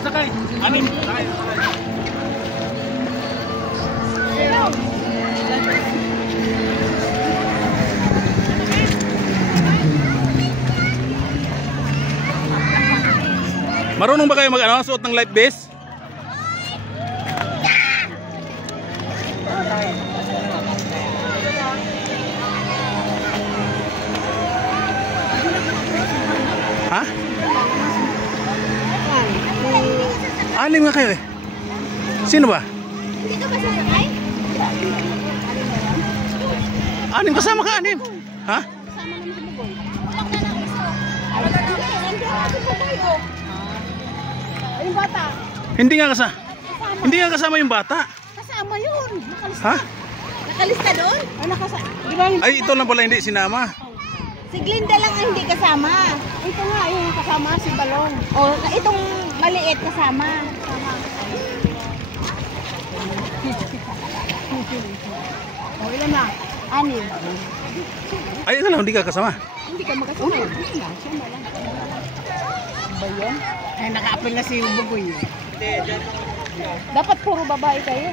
sakay. Anim. Sakay. Marunong ba kayo mag-ano, suot ng life vest? Ha? Anim nga kayo eh. Sino ba? Hindi ka ba sasakay? Anim kasama ka, anim. Ha? Kasama naman si Buboy. Walang na lang iso. Nandiyan natin po tayo. Ayun bata. Hindi nga kasama. Hindi nga kasama yung bata. Kasama yun. Nakalista. Ha? Nakalista doon? O nakasama. Di ba yung... Ay, ito lang pala hindi sinama. Si Glinda lang ang hindi kasama. Ito nga yung kasama, si Balong. O, itong maliit kasama. O, ilan na? Anim. Ay, ito lang, hindi ka kasama. Hindi ka magkasama. Siya na lang. Ba yun? Ay, naka-apil na si Buboy. Dapat puro babae kayo.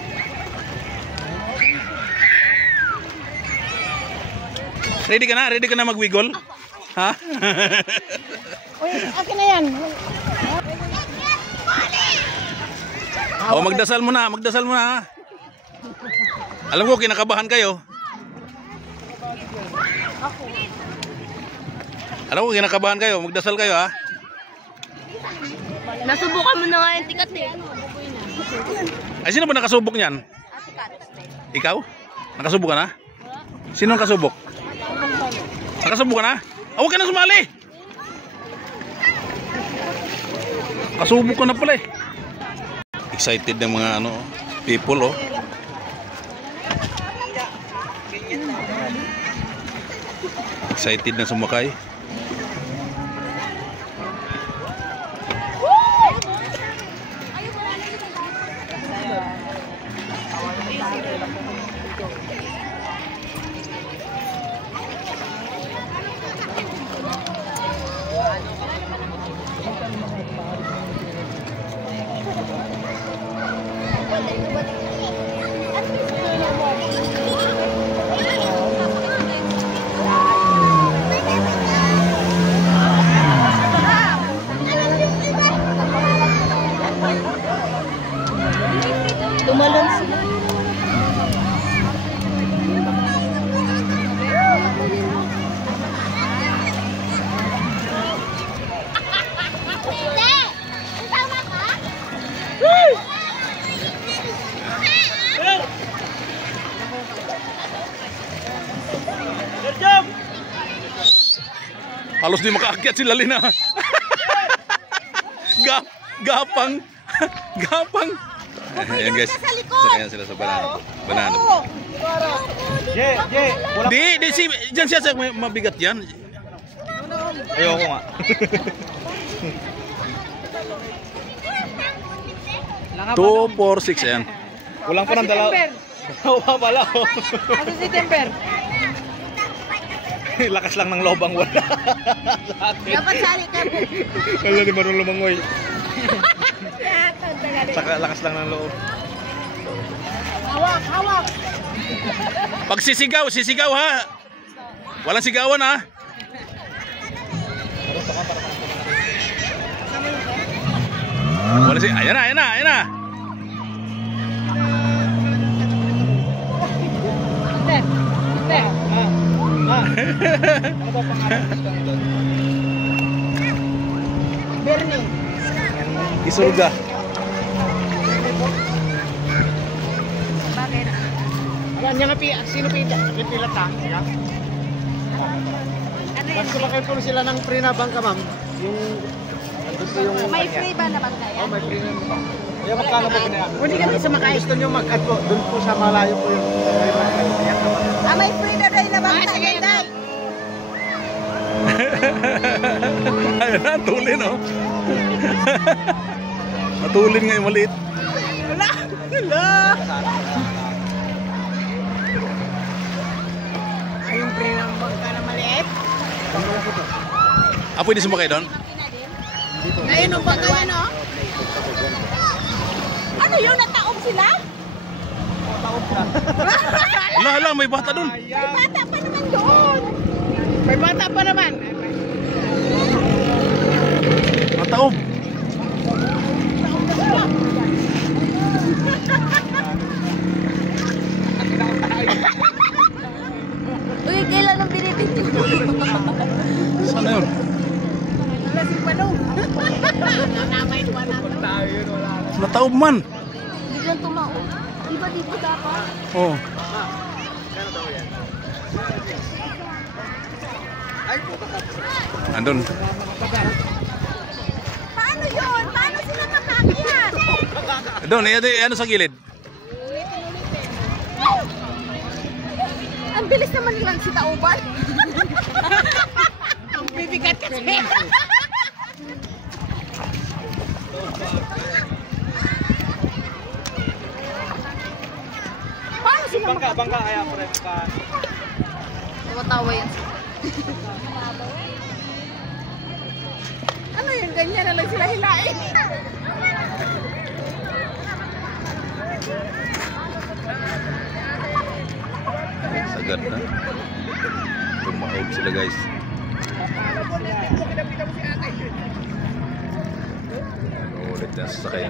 Ready ka na? Ready ka na mag-wiggle? Ha? Uy, akin na yan. O, magdasal mo na. Magdasal mo na, ha? Alam ko, kinakabahan kayo. Alam ko, kinakabahan kayo. Magdasal kayo, ha? Nasubukan mo na nga yung tikat eh. Ay, sino ba nakasubok niyan? Ikaw? Nakasubok ka na? Sino ang kasubok? Nakasubok ka na? Oh, huwag ka na sumali! Kasubok ka na pala eh. Excited ng mga ano, people, oh. Excited na sumakay. Tumalon sila. Halos di makaakyat si Lalina. Gapang. Gapang. Ayan guys. Sakyan sila sa banana. Banana. Di si diyan siya mabigat yan. Ayoko nga. 2, 4, 6 ayan. Kulang pa ng dalawa. Dalawa pala. Kasi si Temper. Lakas lang ng loob ang wala. Dapat sali ka po. Kaya di marunong lumangoy. Saka lakas lang ng loob. Hawak, hawak. Pag sisigaw ha. Walang sigawan ha. Wala si, ayan na. Ano ba pangalan doon? Bernie. Isulga. Bakit? Alam niya nga sino pila ta? Siya? Ano yun? Pagsulakay po sila ng free na bangka, ma'am. Yung May free ba na bangka yan? Oh, may free na. Kaya magkano po pinayaan? Pwede kami sumakay. Gusto nyo mag-add po, doon po sa malayo po yung May free na rin na bangka. Sige, day. Ayun na, tulin oh. Matulin nga yung maliit. Wala. Ay, yung free na bangka na maliit. Ah, pwede sumakay doon? Ngayon, ang bangka yan, oh. sila? Hala, may bata dun. May bata pa naman doon. May bata pa naman. Mataob. Uy, kailan ang binibigyan? Sana yun? Wala si Panong. Nanamay pa na. Nataob man. Biglang tumaon. Di ba dito dapat? Oh. Andun. Paano yun? Paano sila makakyat? Doon, ano sa gilid? Ang bilis naman lang si Tauban. Ang bibigat kasi. Paano sila Bangka kaya pre pa. Tawa-tawa yan. Ano yun? Ganyan na lang sila hilain. Sagad na. Tumaob sila guys. Ulit na sasakay.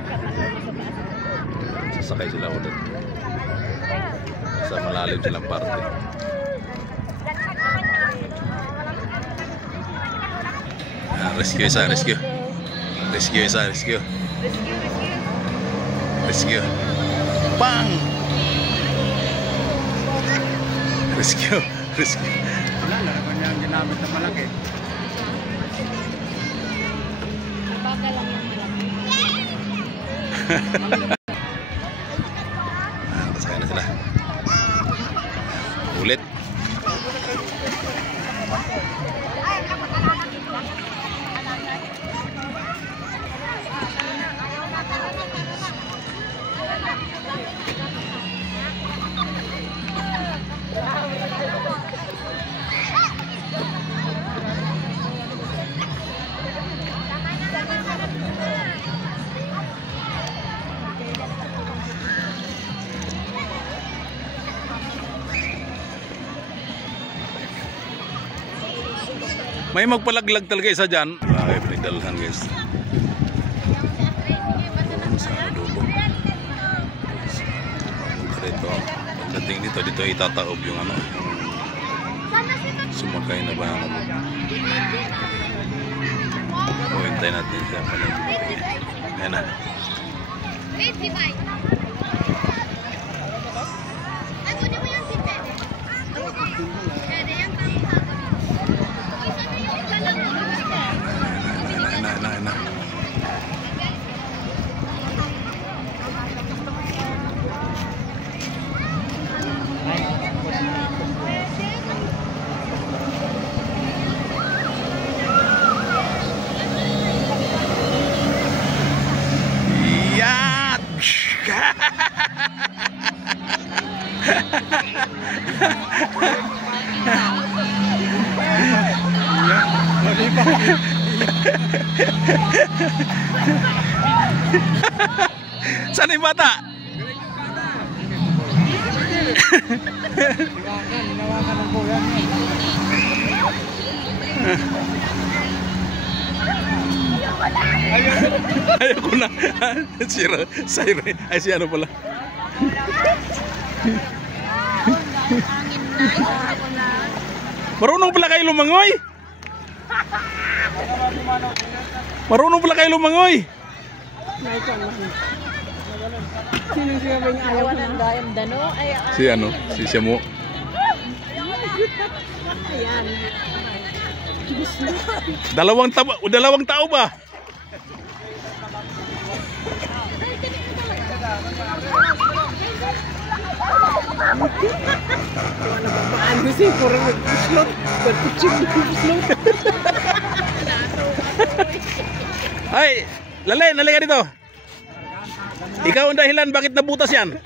Sasakay sila ulit. Sa malalim silang parte. Rescue isa, rescue. Rescue isa, rescue. Rescue. Bang! Rescue, rescue. Wala na naman yung ginamit na malaki. Baka lang yung malaki. Pasakay na sila. Ulit. May magpalaglag talaga isa dyan. Ay, pinagdalhan guys. Sa adobo. Dito. Pagdating dito itataob yung ano. Yung sumakay na ba naman. Hintay natin siya. Ayan na. Saan yung bata? Hinawakan ng kuya niya. Ayoko na. Ay si ano pala. Marunong pala kayo lumangoy? Marunong pala kayo lumangoy? Sinong sinabi niya ayaw ng gayam dano? Si ano? Si Shamu. Ayan. Dalawang tao ba? Paano si puro mag-slot? Mag-slot. Ay, Lalen, nalika dito. Ikaw ang dahilan bakit nabutas yan?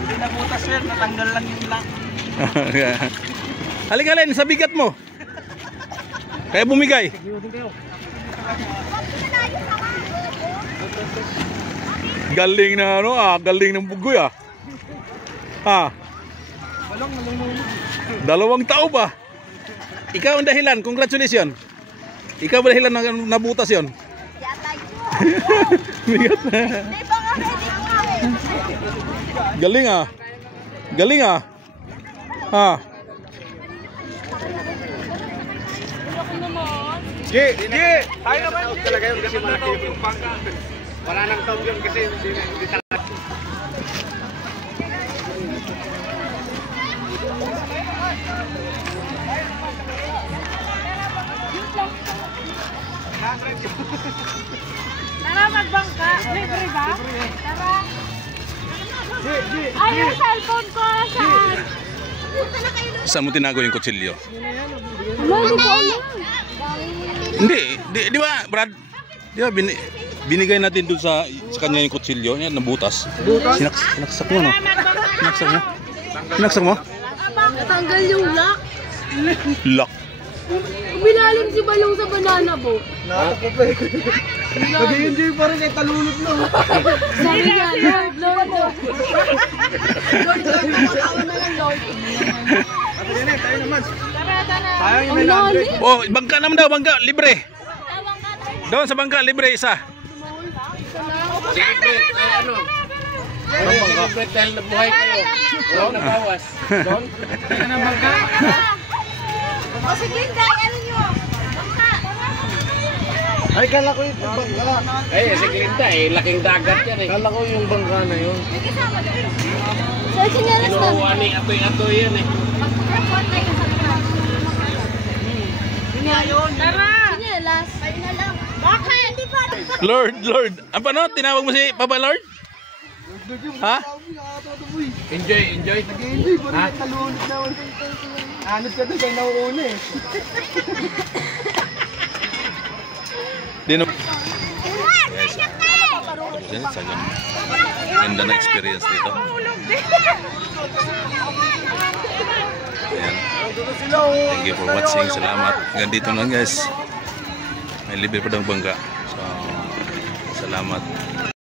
Hindi nabutas sir, natanggal lang yung lock. Halika Len, sa bigat mo. Kaya bumigay. Galing na ano galing ng bugoy Dalawang tao ba? Ikaw ang dahilan, congratulations. Ikaw ang dahilan na nabutas yon. Bigat na. Galing Galing G! Tayo naman, G! Talaga yun kasi malaki yung bangka. Wala nang taon yun kasi hindi talaga. Tara, magbangka. Libre ba? Tara. Ay, yung cellphone ko. Saan? Saan mo tinago yung kutsilyo? Ano? Hindi, di ba, Brad? Di ba binigay natin doon sa kanya yung kutsilyo, yan nabutas. Sinaksak mo, no? Sinaksak mo? Tanggal yung lock. Lock. Binalim si Balong sa banana boat. Nakakapay ko yun. Pag yun, Jay, parang kay talunod na. Sabi niya, Lord. Lord, makatawan na lang, Lord. Tayo naman. Tara. Sayang yung may laundry. Oh, bangka naman daw, bangka, libre. Doon sa bangka, libre isa. Sige, ano? Libre dahil nabuhay kayo. Wala na bawas. Doon? Kaya na bangka? O sige, ano nyo? Ay, kala ko yung bangka. Ay, si Glinda laking dagat yan Kala ko yung bangka na yun. Sir, sinyalas na. Kinuha ni atoy-atoy yan Tara! Sinyalas. Ay na lang. Bakit? Lord. Ano pa no? Tinawag mo si Papa Lord? Ha? Enjoy. Hindi, parang talunod naman. Anod ka doon, kaya nauuna Dino. Yes. Ganda na experience dito. Ayan. Thank you for watching. Salamat. Hanggang dito lang guys. May libre pa daw bangka. So, salamat.